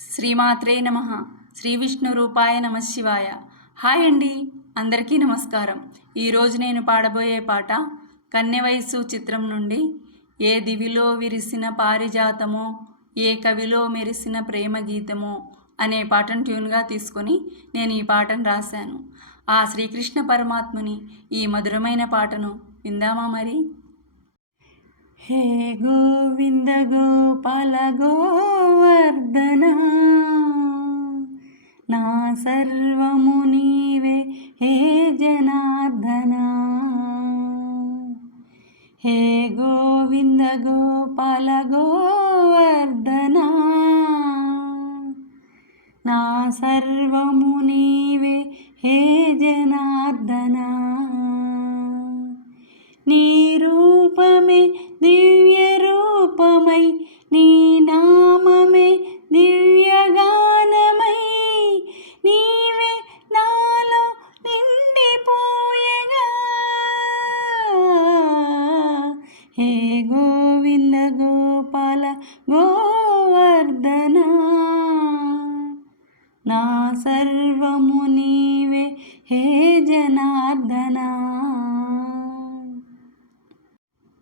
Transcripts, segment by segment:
శ్రీమాత్రే నమః. శ్రీ విష్ణు రూపాయ నమఃశివాయ. హాయ్ అండి, అందరికీ నమస్కారం. ఈరోజు నేను పాడబోయే పాట కన్నె వయసు చిత్రం నుండి ఏ దివిలో విరిసిన పారిజాతమో, ఏ కవిలో మెరిసిన ప్రేమ గీతమో అనే పాటను ట్యూన్గా తీసుకొని నేను ఈ పాటను రాశాను. ఆ శ్రీకృష్ణ పరమాత్ముని ఈ మధురమైన పాటను విందామా మరి? హే గోవింద గోపాల గోవర్ధన, నా సర్వము నీవే హే జనార్దన. హే గోవింద గోపాల గోవర్ధన, నా సర్వము నీవే హే జనార్దన. నీ రూపమే దివ్య రూపమై, నీ నామమే దివ్యగానమై, నీవే నాలో నిండిపోయగా. హే గోవింద గోపాల గోవర్ధన, నా సర్వము నీవే హే జనార్దన.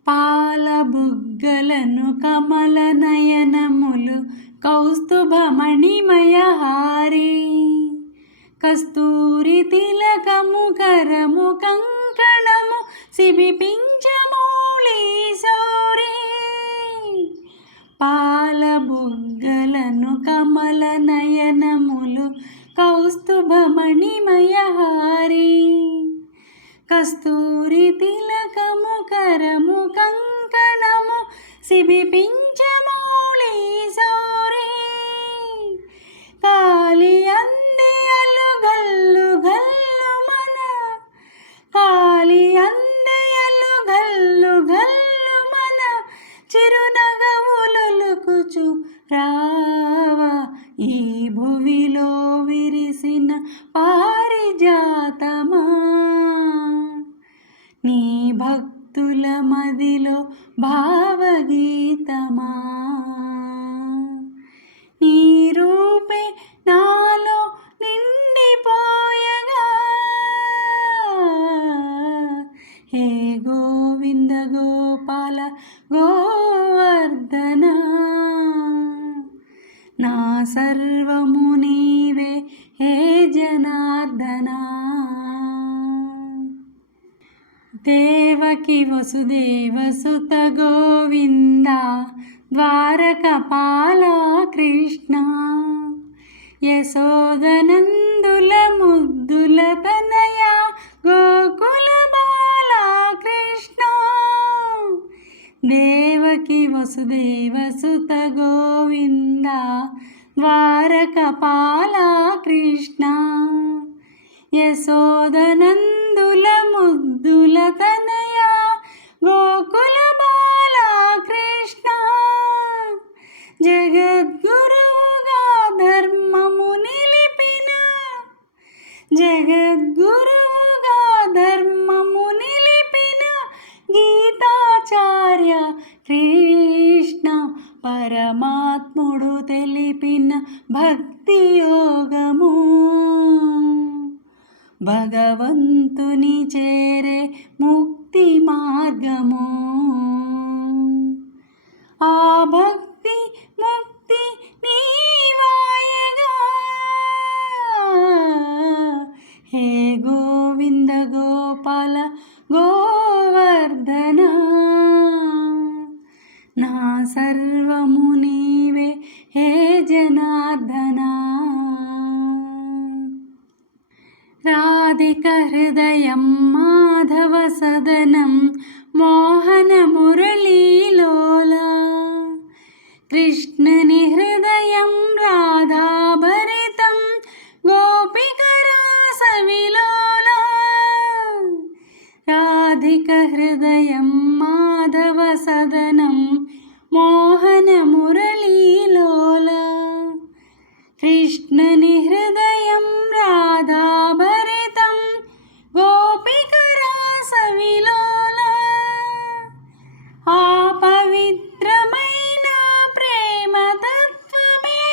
పాలబుగ్గలను కమల నయనములు కౌస్తుభమణిమయహారి, కస్తూరి తిలకము కరము కంకణము శిబిపించమౌళీశౌరి. పాలబుగ్గలను కమల నయనములు కౌస్తుభమణిమయహారి, కస్తూరి తిలకము కరము కంకణము శిబిపించమౌళీశౌరి. కాలి అందెయలు గల్లు గల్లు మన, కాలి అందెయలు గల్లు గల్లు మన, చిరునగవులొలుకుచు రావా ఈ భువిలో విరిసిన పారిజాతమా. నీ భక్తుల మదిలో భావగీతమా, నీ రూపే నాలో నిండిపోయగా. హే గోవింద గోపాల గోవర్ధన, నా సర్వము నీవే హే జనార్దన. దేవకి వసుదేవ సుత గోవింద, ద్వారకపాల కృష్ణ, యశోదనందుల ముద్దుల తనయ గోకుల బాల కృష్ణ. దేవకి వసుదేవ సుత గోవింద, ద్వారకపాల కృష్ణ, యశోదనందుల ముద్దుల తనయ గోకుల బాల కృష్ణ. జగద్గురువుగా ధర్మము నిలిపిన, జగద్గురువుగా ధర్మము నిలిపిన గీతాచార్య కృష్ణ పరమాత్ముడు తెలిపిన భక్తి యోగము. భగవంతుని చేరే ముక్తి మార్గము. ఆ భక్తి ముక్తి నీవాయగా. హే గోవింద గోపాల గోవర్ధన, నా సర్వము నీవే హే జనార్దన. రాధిక హృదయం మాధవ సదనం మోహన మురళీలోల, కృష్ణుని హృదయం రాధాభరితం గోపిక రాసవిలోల. రాధిక హృదయం మాధవ సదనం మోహన మురళీలోల, కృష్ణుని హృదయం రాధాభరితం గోపిక రాసవిలోల. ఆ పవిత్రమైన ప్రేమ తత్వమే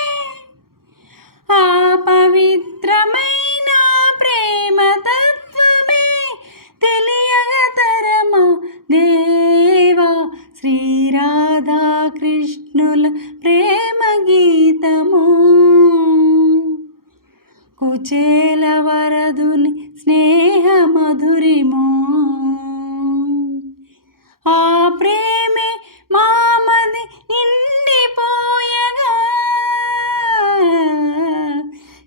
చేలవరదుని స్నేహ మధురిమో ఆ ప్రేమే మామది నిండిపోయగా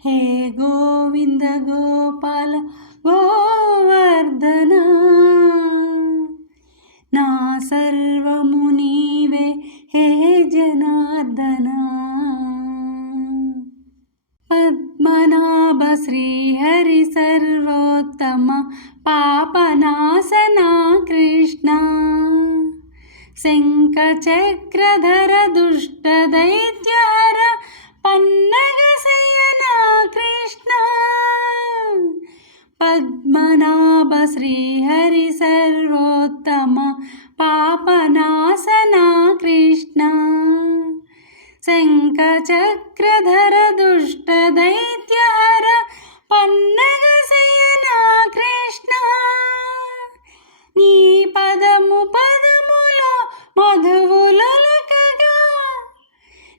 హే గోవింద గోపాల గోవర్ధన నా సర్వము నీవే హే జనార్దన పద్మనాభ శ్రీహరి సర్వోత్తమ పాపనాశనా కృష్ణ శంఖచక్రధర దుష్ట దైత్యహర పన్నగ శయనా కృష్ణ పద్మనాభ శ్రీహరి సర్వోత్తమ పాపనాశనా కృష్ణ శంఖచక్రధర దుష్ట దైత్యహర పన్నగ శయనా కృష్ణ నీ పదము పదములో మధువులొలకగా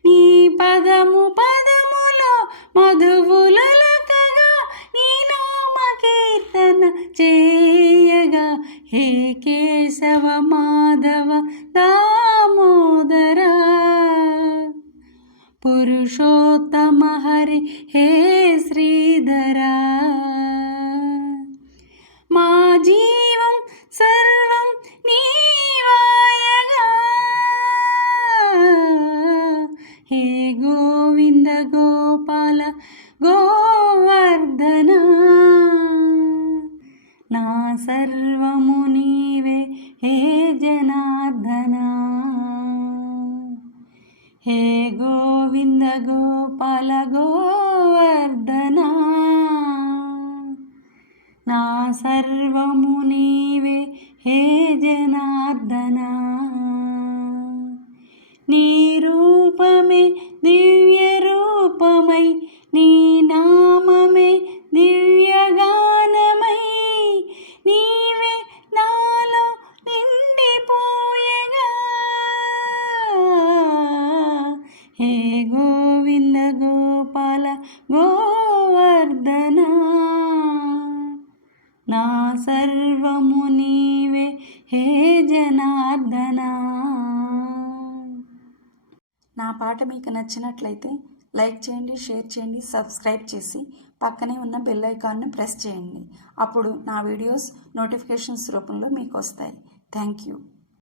నీ పదము పదములో మధువులొలకగా నీ నామ కీర్తన చేయగా హే కేశవ మాధవ దామోదర పురుషోత్తమ హరి హే శ్రీధరా మా జీవం సర్వం నీవాయగా హే గోవింద గోపాల గోవర్ధన నా సర్వము నీవే హే జనార్దన హే గోవింద గోపాల గోవర్ధన నా సర్వము నీవే హే జనార్దన నీ రూపమే దివ్య రూపమై నీ నామమే దివ్యగానమై నీవే నాలో నిండిపోయగా హే గోవింద గోపాల గోవర్ధన నా సర్వము నీవే హే జనార్దన. నా పాట మీకు నచ్చినట్లయితే లైక్ చేయండి, షేర్ చేయండి, సబ్స్క్రైబ్ చేసి పక్కనే ఉన్న బెల్ ఐకాన్ను ప్రెస్ చేయండి. అప్పుడు నా వీడియోస్ నోటిఫికేషన్స్ రూపంలో మీకు వస్తాయి. Thank you.